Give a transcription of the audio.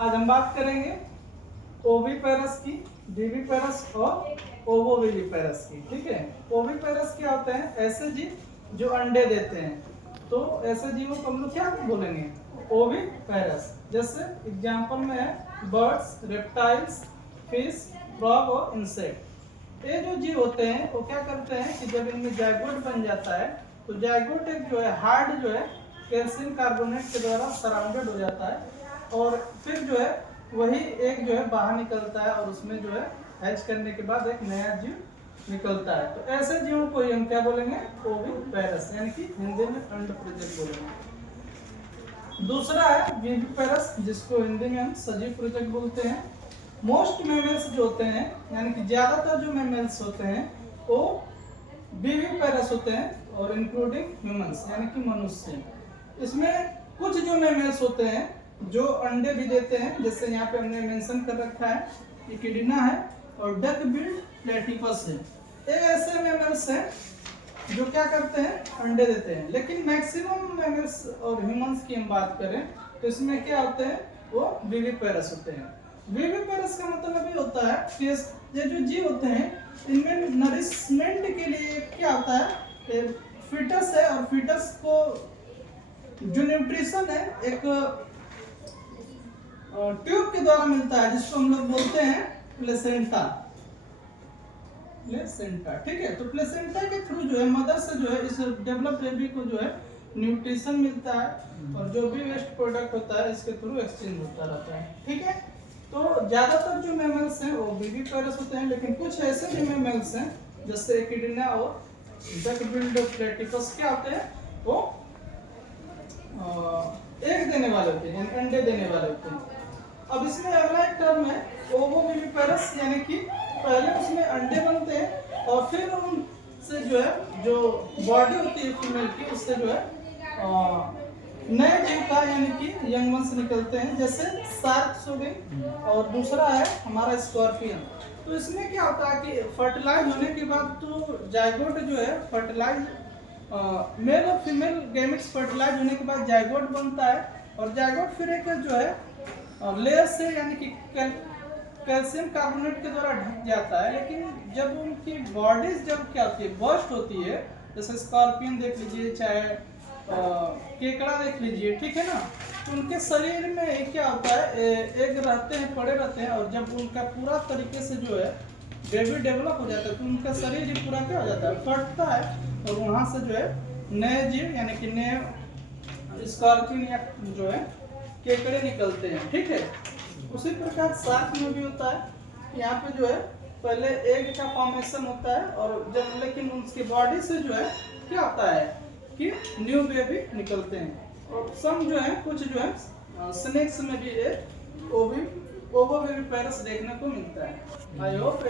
आज हम बात करेंगे ओविपेरस की, विविपेरस और ओवोविविपेरस की। ठीक है, ओविपेरस क्या होते हैं? ऐसे जीव जो अंडे देते हैं। तो ऐसे जीवों को हम लोग क्या बोलेंगे? ओविपेरस। जैसे एग्जांपल में है बर्ड्स, रेप्टाइल्स, फिश, फ्रॉग और इंसेक्ट। ये जो जीव होते हैं वो क्या करते हैं कि जब इनमें जायगोट बन जाता है तो जायगोट एक जो है हार्ड जो है कैल्शियम कार्बोनेट के द्वारा सराउंडेड हो जाता है और फिर जो है वही एक जो है बाहर निकलता है और उसमें जो है हैच करने के बाद एक नया जीव निकलता है। तो ऐसे जीवों को ही हम क्या बोलेंगे? ओविपेरस, यानी कि हिंदी में अंडप्रेजक बोलेंगे। दूसरा है विविपेरस, जिसको हिंदी में हम सजीव प्रेजक बोलते हैं। मोस्ट मेमल्स जो होते हैं, यानी कि ज्यादातर जो मेमल्स होते हैं वो विविपेरस होते हैं और इंक्लूडिंग ह्यूमंस, यानी कि मनुष्य। इसमें कुछ जो मेमल्स होते हैं जो अंडे भी देते हैं, जैसे यहाँ पे हमने मेंशन कर रखा है इकिडिना है और डक बिल्ड प्लेटिपस है। ये ऐसे मेमल्स हैं जो क्या करते हैं? अंडे देते हैं। लेकिन मैक्सिमम मेमल्स और ह्यूमंस की हम बात करें तो इसमें क्या होते हैं? वो विविपेरस होते हैं। विविपेरस का मतलब ये होता है कि ये जो जीव होते हैं इनमें नरिशमेंट के लिए क्या होता है? फीटस है और फीटस को जो न्यूट्रिशन है एक ट्यूब के द्वारा मिलता है, जिसको हम लोग बोलते हैं प्लेसेंटा। प्लेसेंटा, ठीक है। तो प्लेसेंटा के थ्रू जो है मदर से जो है इस डेवलप बेबी को जो है न्यूट्रिशन मिलता है और जो भी वेस्ट प्रोडक्ट होता है इसके थ्रू एक्सचेंज होता रहता है। ठीक है, तो ज्यादातर जो मेमल्स हैं वो विविपेरस होते हैं, लेकिन कुछ ऐसे भी मेमल्स हैं जैसे एकिडिना और डक बिल्ड प्लेटिपस क्या होते हैं? वो एग देने वाले होते हैं, अंडे देने वाले होते हैं। अब इसमें अगला एक टर्म है ओवोविविपेरस, यानी कि पहले उसमें अंडे बनते हैं और फिर उनसे जो है जो बॉडी होती है फीमेल की उससे जो है नए जीव का यानी कि यंग वंस निकलते हैं, जैसे शार्क्स हो गई और दूसरा है हमारा स्कॉर्पियन। तो इसमें क्या होता है कि फर्टिलाइज होने के बाद तो जायगोट जो है फर्टिलाइज मेल और फीमेल गैमेट्स फर्टिलाइज होने के बाद जायगोट बनता है और जायगोट फिर एक जो है लेयर से यानी कि कैल्शियम कार्बोनेट के द्वारा ढक जाता है। लेकिन जब उनकी बॉडीज जब क्या होती है? बर्स्ट होती है, जैसे स्कॉर्पियन देख लीजिए चाहे केकड़ा देख लीजिए, ठीक है ना। तो उनके शरीर में क्या होता है? एग रहते हैं, पड़े रहते हैं और जब उनका पूरा तरीके से जो है बेबी डेवलप हो जाता है तो उनका शरीर ही पूरा क्या हो जाता है? फटता है और वहाँ से जो है नए जीव यानी कि नए स्कॉर्पियन या जो है केकड़े निकलते हैं। ठीक है, उसी प्रकार शार्क में भी होता है। यहाँ पे जो है पहले एग का फॉर्मेशन होता है और जब लेकिन उसकी बॉडी से जो है क्या होता है कि न्यू बेबी निकलते हैं। और सम जो है कुछ जो है स्नेक्स में भी ओवोविविपेरस देखने को मिलता है। I hope